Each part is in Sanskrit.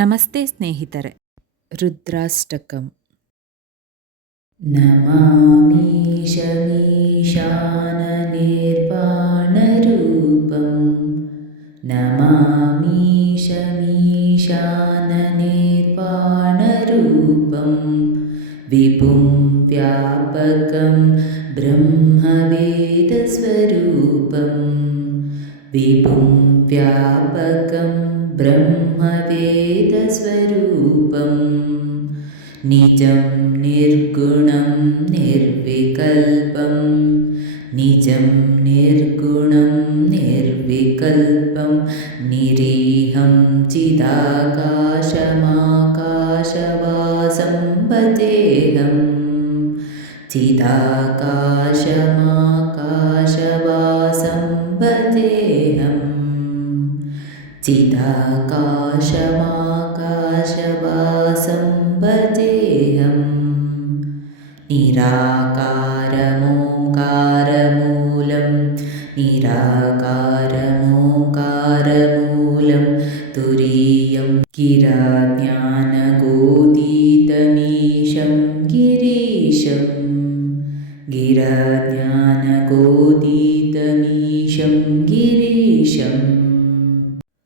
ನಮಸ್ತೆ ಸ್ನೇಹಿತರೆ. ರುದ್ರಾಷ್ಟಕಂ. ನಮಾಮೀಶಮೀಶಾನನಿರ್ವಾಣರೂಪಂ ನಮಾಮೀಶಮೀಶಾನನಿರ್ವಾಣರೂಪಂ ವಿಭುಂ ವ್ಯಾಪಕಂ ಬ್ರಹ್ಮವೇದಸ್ವರೂಪಂ ವಿಭುಂ ವ್ಯಾಪಕಂ ब्रह्मवेदस्वरूपं निजं निर्गुणं निर्विकल्पं निजं निर्गुणं निर्विकल्पं निरीहं चिदाकाशमाकाशवासं भजेऽहं चिदाकाशमाकाशवासं भजेऽहं चिदाकाशमाकाशवासं भजेऽहं निराकारमोङ्कारमूलं निराकारमोङ्कारमूलं तुरीयं गिराज्ञानगोदीतमीशं गिरीशं गिराज्ञानगोदीतमीशं गिरीशम्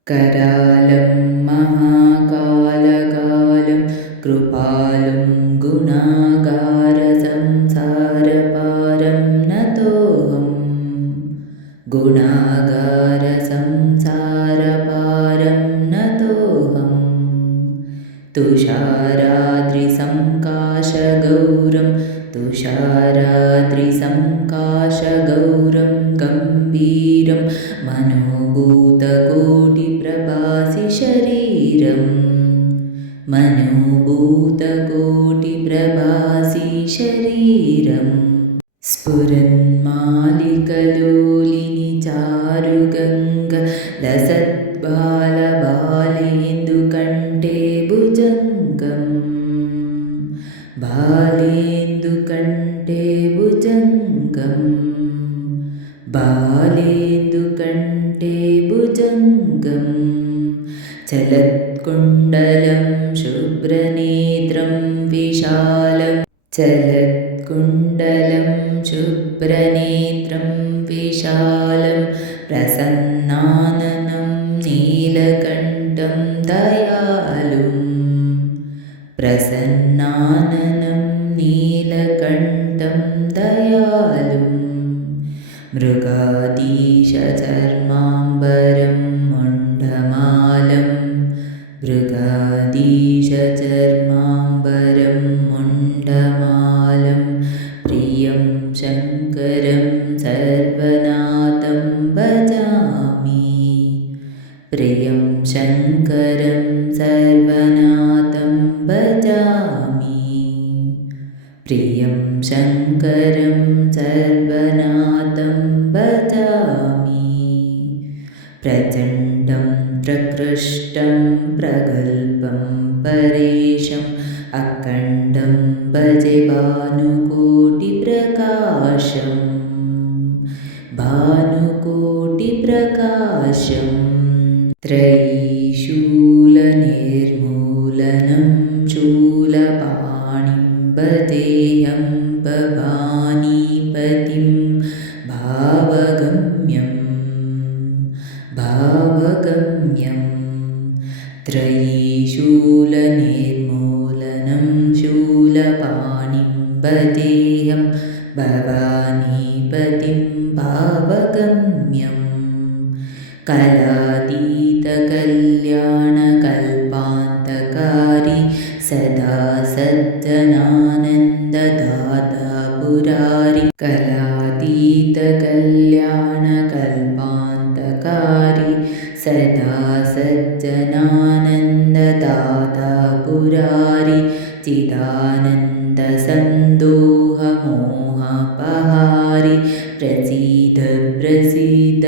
करालं महाकालकालं कृपालं गुणागारसंसारपारं नतोऽहं गुणागारसंसारपारं नतोऽहं तुषाराद्रिसंकाशगौरं तुषाराद्रिसंकाशगौरं गम्भीरं मनोभूतकोटिप्रभासि शरीरं मनोभूतकोटिप्रभासि शरीरं स्फुरन्मालिकलोलिनि चारुगङ्गा लसद्बालबालेन्दुकण्ठे भुजङ्गं बालेन्दुकण्ठे भुजङ्गं बालेन्दुकण्ठे भुजङ्गं चलत्कुण्डलं शुभ्रनेत्रं विशालं चलत्कुण्डलं शुभ्रनेत्रं विशालं प्रसन्नाननं नीलकण्ठं दयालुं प्रसन्नाननं नीलकण्ठं दयालुं मृगाधीशचर्माम्बरं मुण्डमालं मृगाधीशचर्माम्बरं मुण्डमालं प्रियं शङ्करं सर्वनाथं भजामि प्रियं शङ्करं सर्वनाथं भजामि प्रियं शङ्करं सर्वनाथं भजामि प्रचण्डं प्रकृष्टं प्रगल्भं परेशम् अखण्डं भजे भानुकोटिप्रकाशं भानुकोटिप्रकाशं त्रयीशूलनिर्मूलनं शूलपाणिं भजेऽहं भवानीपतिं भावगम्यं भावगम्यं त्रयीशूलनिर्मूलनं शूलपाणिं भजेऽहं भवानीपतिं भावगम्यं कलातीतकल्याणकल्पान्तकारी सदा सज्जनानन्ददाता पुरारि कलातीतकल्याणकल्पान्तकारी सदा सज्जनानन्ददाता पुरारि चिदानन्दसन्दोहमोहपहारि प्रसीद प्रसीद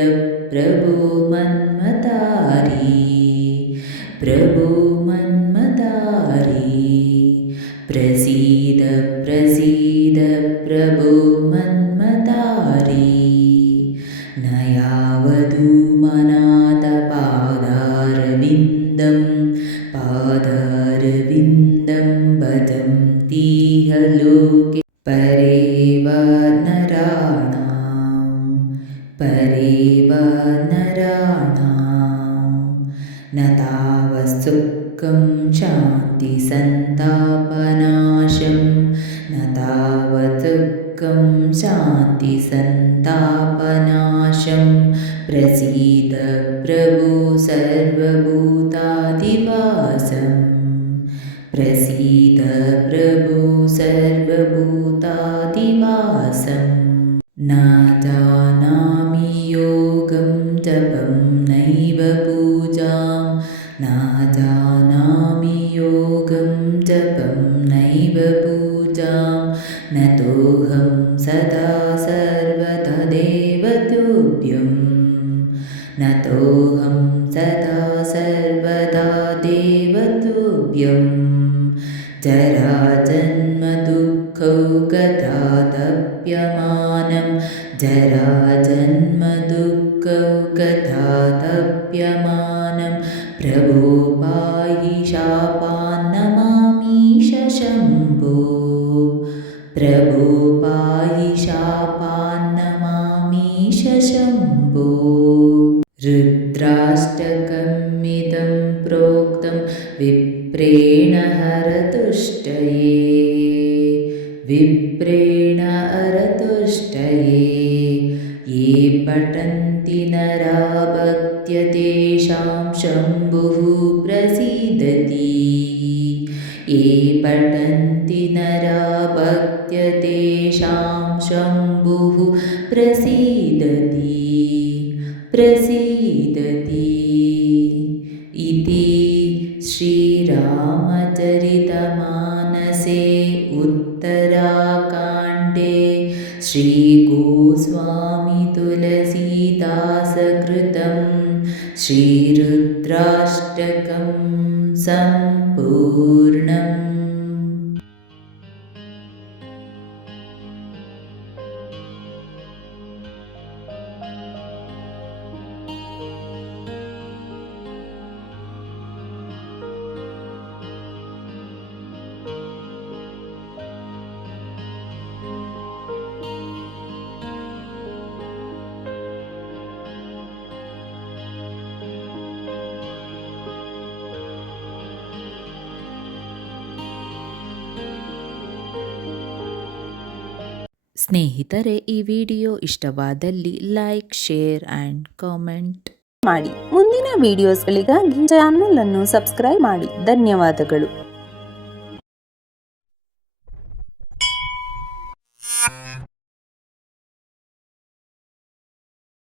प्रभो मन्मतारी प्रभो मन्मतारी प्रसीद प्रसीद प्रभो मन्मतारी नयावधूमनाथपादारविन्दं पाद परेव नराणां न तावत्सुखं शान्तिसन्तापनाशं न तावत्सुखं शान्तिसन्तापनाशं प्रसीद प्रभो सर्वभूताधिवासम् प्रसीद प्रभो सर्वभूताधिवासम् न जानामि योगं जपं नैव पूजां न जानामि योगं जपं नैव पूजां न तोऽहं सदा सर्वदा देवतुभ्यं न तोऽहं सदा सर्वदा देवतुभ्यं जराजन्मदुःखौ गतातप्यमानं जराजन्मदुःखौ गतातप्यमानं प्रभो पाहि शापान्नमामीश शम्भो प्रभो पाहि शापान्नमामीश शम्भो रुद्राष्टकमिदं प्रोक्तं विप्रेण हरतुष्टये विप्रेण हरतुष्टये ये पठन्ति नरा भक्त्या तेषां शम्भुः प्रसीदति ये पठन्ति नरा भक्त्या तेषां शम्भुः प्रसीदति इति श्रीरामचरितमानसे उत्तराकाण्डे श्रीगोस्वामितुलसीदासकृतं श्रीरुद्राष्टकं सम्पूर्णम्। ಸ್ನೇಹಿತರೆ, ಈ ವಿಡಿಯೋ ಇಷ್ಟವಾದಲ್ಲಿ ಲೈಕ್, ಶೇರ್ ಆ್ಯಂಡ್ ಕಾಮೆಂಟ್ ಮಾಡಿ. ಮುಂದಿನ ವಿಡಿಯೋಸ್ಗಳಿಗಾಗಿ ಚಾನೆಲ್ ಅನ್ನು ಸಬ್ಸ್ಕ್ರೈಬ್ ಮಾಡಿ. ಧನ್ಯವಾದಗಳು.